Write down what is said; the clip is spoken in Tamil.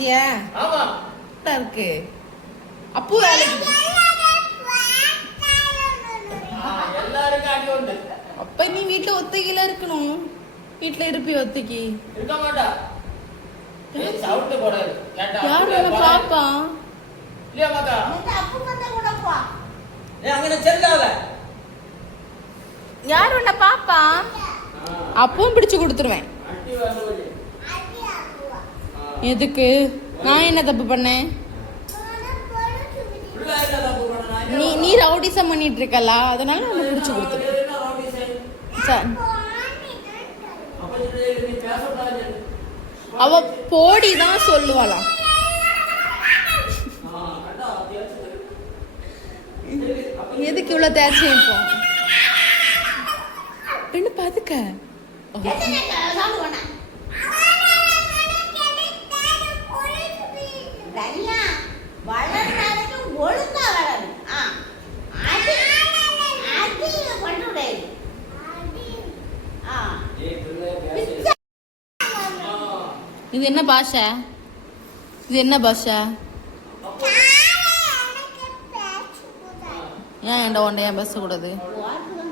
ஆரம்பிச்சியா? ஆமா இருக்கு. அப்பு வேலைக்கு எல்லாருக்கும் அடி உண்டு. அப்ப நீ வீட்டுல ஒத்திக்கில இருக்கணும். வீட்டுல இருப்பி ஒத்திக்கி இருக்க மாட்டா. சவுண்ட் போடாது. யார் வேணா பாப்பா இல்லையா மாக்கா? அப்பு வந்தா கூட போ. அங்கே செல்லாத. யார் வேணா பாப்பா அப்பவும் பிடிச்சு கொடுத்துருவேன். அடி வாங்குவது. எதுக்கு? நான் என்ன தப்பு பண்ணேன்? நீ ரவுடிசம் பண்ணிட்டு இருக்கல, அதனால நான் பிடிச்சு கொடுத்துருவேன். அவ போடி தான் சொல்லுவாளாம். எதுக்கு இவ்வளவு தேர்ச்சி இப்போ ரெண்டு பாத்துக்க இது என்ன பாஷை? இது என்ன பாஷை? ஏன் என்கிட்ட ஒன்றை ஏன் பேசக்கூடாது?